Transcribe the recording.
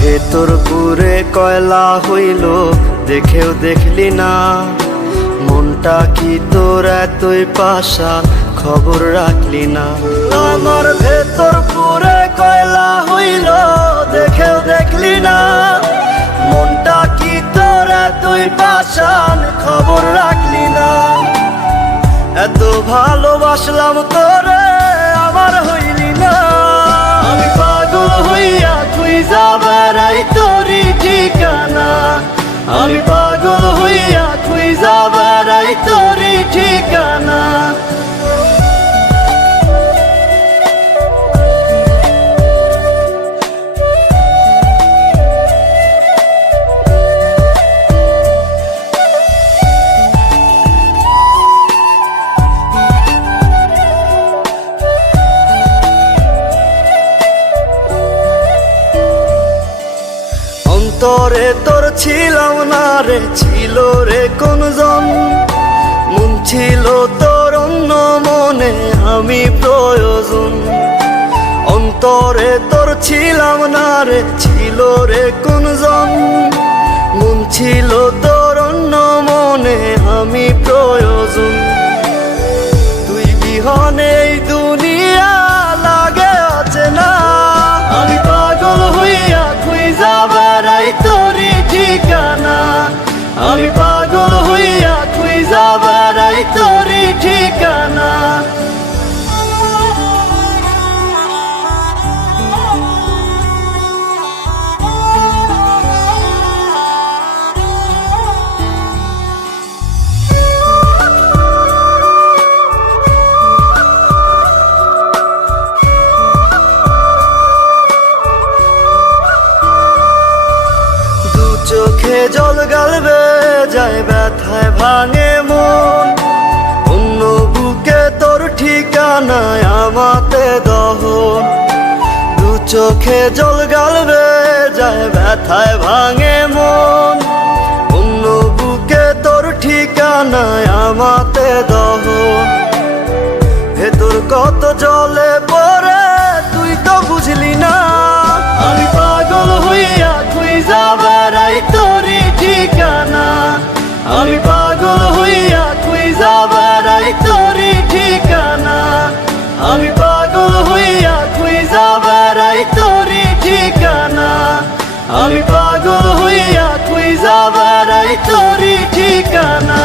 ভেতর পুরে কয়লা হইল দেখেও দেখলি না, মনটা কি তোর এতই পাশান খবর রাখলি না। আমার ভেতর পুরে কয়লা হইল দেখেও দেখলি না, মনটা কি তোর এতই পাশান খবর রাখলি না। এত ভালোবাসলাম তোরে আমার হইলি না, আমি পাগল হইয়া খুঁজা বেড়াই তোরই ঠিকানা, আমি পাগল হইয়া খুঁজা বেড়াই তোরই ঠিকানা। অন্তরে তোর ছিলাম না রে, ছিল রে কোনজন, মন ছিল তোর অন্য মনে আমি প্রয়োজন। অন্তরে তোর ছিলাম না রে, ছিল রে কোনজন, মন ছিল তোর অন্য মনে আমি প্রয়োজন। তুই বিহনে এই দুনিয়া লাগে আছে না, আমি পাগল হইয়া খুঁজা বেড়াই তোরই ঠিকানা, আমি পাগল হইয়া খুঁজা বেড়াই তোরই ঠিকানা। চোখে জল গালবে যায় ব্যথায় ভাঙে মন, অন্য বুকে তোর ঠিকানায় আমাতে দহন। দু চোখে জল গালবে যায় ব্যথায় ভাঙে মন, অন্য বুকে তোর ঠিকানায় আমাতে দহন। ভেতর কত জলে পড়ে তুই তো বুঝলি না, আমি পাগল হইয়া খুঁজা বেড়াই তোরই ঠিকানা, আমি পাগল হইয়া খুঁজা বেড়াই তোরই ঠিকানা, আমি পাগল হইয়া খুঁজা বেড়াই তোরই ঠিকানা, আমি পাগল হইয়া খুঁজা বেড়াই তোরই ঠিকানা।